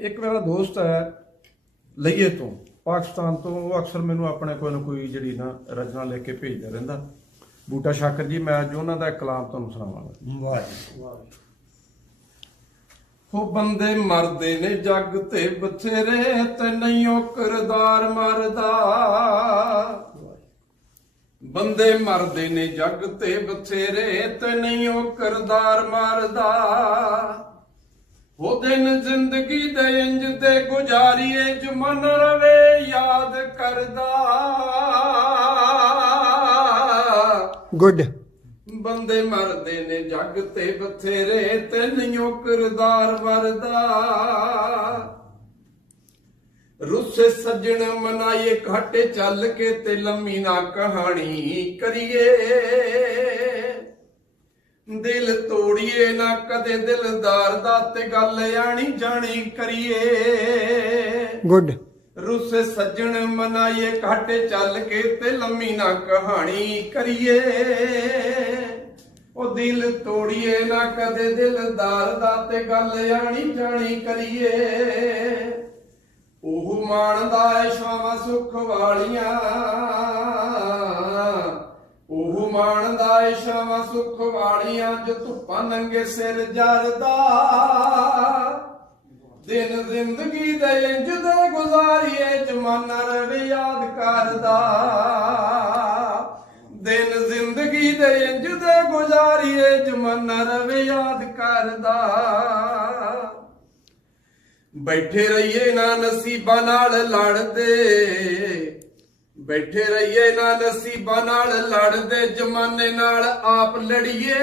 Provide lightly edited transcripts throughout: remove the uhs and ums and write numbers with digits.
ਇੱਕ ਮੇਰਾ ਦੋਸਤ ਹੈ ਲਈਏ ਤੋਂ ਪਾਕਿਸਤਾਨ ਤੋਂ, ਉਹ ਅਕਸਰ ਮੈਨੂੰ ਆਪਣੇ ਕੋਈ ਨਾ ਕੋਈ ਜਿਹੜੀ ਨਾ ਰਚਨਾ ਲਿਖ ਕੇ ਭੇਜਦਾ ਰਹਿੰਦਾ। ਬੂਟਾ ਸ਼ਾਕਰ ਜੀ, ਮੈਂ ਅੱਜ ਉਹਨਾਂ ਦਾ ਇੱਕ ਕਲਾਮ ਤੁਹਾਨੂੰ ਸੁਣਾਵਾਂਗਾ। ਵਾਹ ਵਾਹ। ਹੋ ਬੰਦੇ ਮਰਦੇ ਨੇ ਜੱਗ ਤੇ ਬਥੇਰੇ, ਤੇ ਨਹੀਂ ਉਹ ਕਿਰਦਾਰ ਮਰਦਾ। ਬੰਦੇ ਮਰਦੇ ਨੇ ਜੱਗ ਤੇ ਬਥੇਰੇ, ਤੇ ਨਹੀਂ ਉਹ ਕਿਰਦਾਰ ਮਰਦਾ। ਉਹ ਦਿਨ ਜ਼ਿੰਦਗੀ ਦੇ ਇੰਜ ਦੇ ਗੁਜ਼ਾਰੀਏ, ਜੋ ਮਨ ਰਵੇ ਯਾਦ ਕਰਦਾ। ਗੁੱਡ। ਬੰਦੇ ਮਰਦੇ ਨੇ ਜੱਗ ਤੇ ਬਥੇਰੇ, ਤੇ ਨਹੀਂ ਉਹ ਕਿਰਦਾਰ ਮਰਦਾ। ਰੁੱਸੇ ਸੱਜਣ ਮਨਾਈਏ ਘਾਟੇ ਚੱਲ ਕੇ, ਤੇ ਲੰਮੀ ਨਾ ਕਹਾਣੀ ਕਰੀਏ। ਦਿਲ ਤੋੜੀਏ ਨਾ ਕਦੇ ਦਿਲਦਾਰ ਦਾ, ਤੇ ਗੱਲ ਆਣੀ ਜਾਣੀ ਕਰੀਏ। ਗੁੱਡ। ਰੁੱਸੇ ਸੱਜਣ ਮਨਾਈਏ ਘਾਟੇ ਚੱਲ ਕੇ, ਤੇ ਲੰਮੀ ਨਾ ਕਹਾਣੀ ਕਰੀਏ। ਉਹ ਦਿਲ ਤੋੜੀਏ ਨਾ ਕਦੇ ਦਿਲਦਾਰ ਦਾ, ਤੇ ਗੱਲ ਆਣੀ ਜਾਣੀ ਕਰੀਏ। ਉਹ ਮਾਣਦਾ ਏ ਸ਼ਾਮਾਂ ਸੁੱਖ ਵਾਲੀਆਂ, ਉਹ ਮਾਣਦਾ ਏ ਸ਼ਾਮਾਂ ਸੁੱਖ ਵਾਲੀਆਂ, ਜੋ ਧੁੱਪਾਂ ਨੰਗੇ ਸਿਰ ਜਰਦਾ। ਦਿਨ ਜ਼ਿੰਦਗੀ ਦੇ ਇੰਜ ਦੇ ਗੁਜ਼ਾਰੀਏ, ਜ਼ਮਾਨਾ ਰਵੇ ਯਾਦ ਕਰਦਾ। ਦਿਨ ਜ਼ਿੰਦਗੀ ਦੇ ਇੰਜ ਦੇ ਗੁਜ਼ਾਰੀਏ, ਜ਼ਮਾਨਾ ਰਵੇ ਯਾਦ ਕਰਦਾ। ਬੈਠੇ ਰਹੀਏ ਨਾ ਨਸੀਬਾਂ ਨਾਲ ਲੜਦੇ, ਬੈਠੇ ਰਹੀਏ ਨਾ ਨਸੀਬਾਂ ਨਾਲ ਲੜਦੇ, ਜ਼ਮਾਨੇ ਨਾਲ ਆਪ ਲੜੀਏ।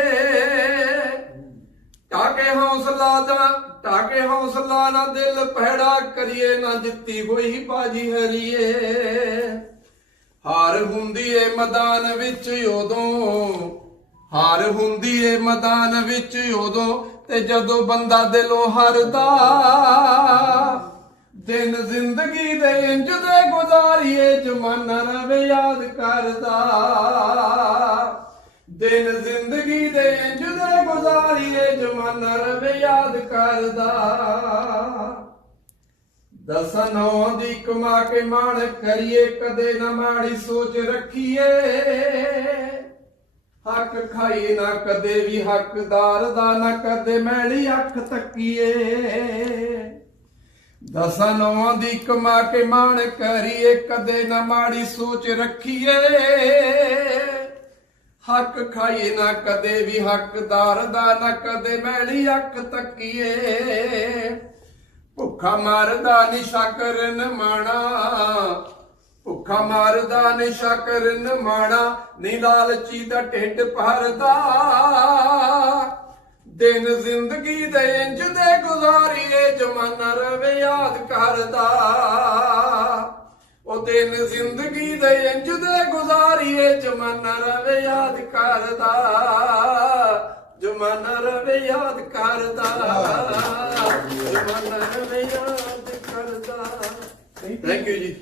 ਟਾਕੇ ਹੌਸਲਾ ਨਾ ਦਿਲ ਭੈੜਾ ਕਰੀਏ, ਨਾ ਜਿੱਤੀ ਹੋਈ ਬਾਜੀ ਹਰੀਏ। ਹਾਰ ਹੁੰਦੀ ਏ ਮੈਦਾਨ ਵਿੱਚ ਉਦੋਂ, ਹਾਰ ਹੁੰਦੀ ਏ ਮੈਦਾਨ ਵਿੱਚ ਉਦੋਂ, ਤੇ ਜਦੋਂ ਬੰਦਾ ਦਿਲੋਂ ਹਾਰਦਾ। ਦਿਨ ਜ਼ਿੰਦਗੀ ਦੇ ਇੰਜ ਦੇ ਗੁਜ਼ਾਰੀਏ, ਜ਼ਮਾਨਾ ਰਵੇ ਯਾਦ ਕਰਦਾ। ਦਿਨ ਜ਼ਿੰਦਗੀ ਦੇ ਇੰਜ ਦੇ ਗੁਜ਼ਾਰੀਏ, ਜ਼ਮਾਨਾ ਰਵੇ ਯਾਦ ਕਰਦਾ। ਦਸਾਂ ਨੌਂ ਦੀ ਕਮਾ ਕੇ ਮਾਣ ਕਰੀਏ, ਕਦੇ ਨਾ ਮਾੜੀ ਸੋਚ ਰੱਖੀਏ। ਹੱਕ ਖਾਈਏ ਨਾ ਕਦੇ ਵੀ ਹੱਕਦਾਰ ਦਾ, ਨਾ ਕਦੇ ਮੈਲੀ ਅੱਖ ਤੱਕੀਏ। ਦਸਾਂ ਨੌਂ ਦੀ ਕਮਾ ਕੇ ਮਾਣ ਕਰੀਏ, ਕਦੇ ਨਾ ਮਾੜੀ ਸੋਚ ਰੱਖੀਏ। ਹੱਕ ਖਾਈਏ ਨਾ ਕਦੇ ਵੀ ਹੱਕਦਾਰ ਦਾ, ਨਾ ਕਦੇ ਮੈਲੀ ਅੱਖ ਤੱਕੀਏ। ਭੁੱਖਾ ਮਾਰਦਾ ਨਿਸ਼ਾ ਕਰਨ ਮਾਣਾ, ਭੁੱਖਾ ਮਾਰਦਾ ਨਿਸ਼ਾ ਕਰਨ ਮਾਣਾ, ਨੀ ਲਾਲਚੀ ਦਾ ਢਿੱਡ ਭਰਦਾ। ਦਿਨ ਜ਼ਿੰਦਗੀ ਦੇ ਇੰਜ ਦੇ ਗੁਜ਼ਾਰੀਏ, ਜ਼ਮਾਨਾ ਰਵੇ ਯਾਦ ਕਰਦਾ। ਉਹ ਦਿਨ ਜ਼ਿੰਦਗੀ ਦੇ ਇੰਜ ਦੇ ਗੁਜ਼ਾਰੀਏ, ਜ਼ਮਾਨਾ ਰਵੇ ਯਾਦ ਕਰਦਾ। ਜ਼ਮਾਨਾ ਰਵੇ ਯਾਦ ਕਰਦਾ, ਜ਼ਮਾਨਾ ਰਵੇ ਯਾਦ ਕਰਦਾ। ਥੈਂਕ ਯੂ ਜੀ।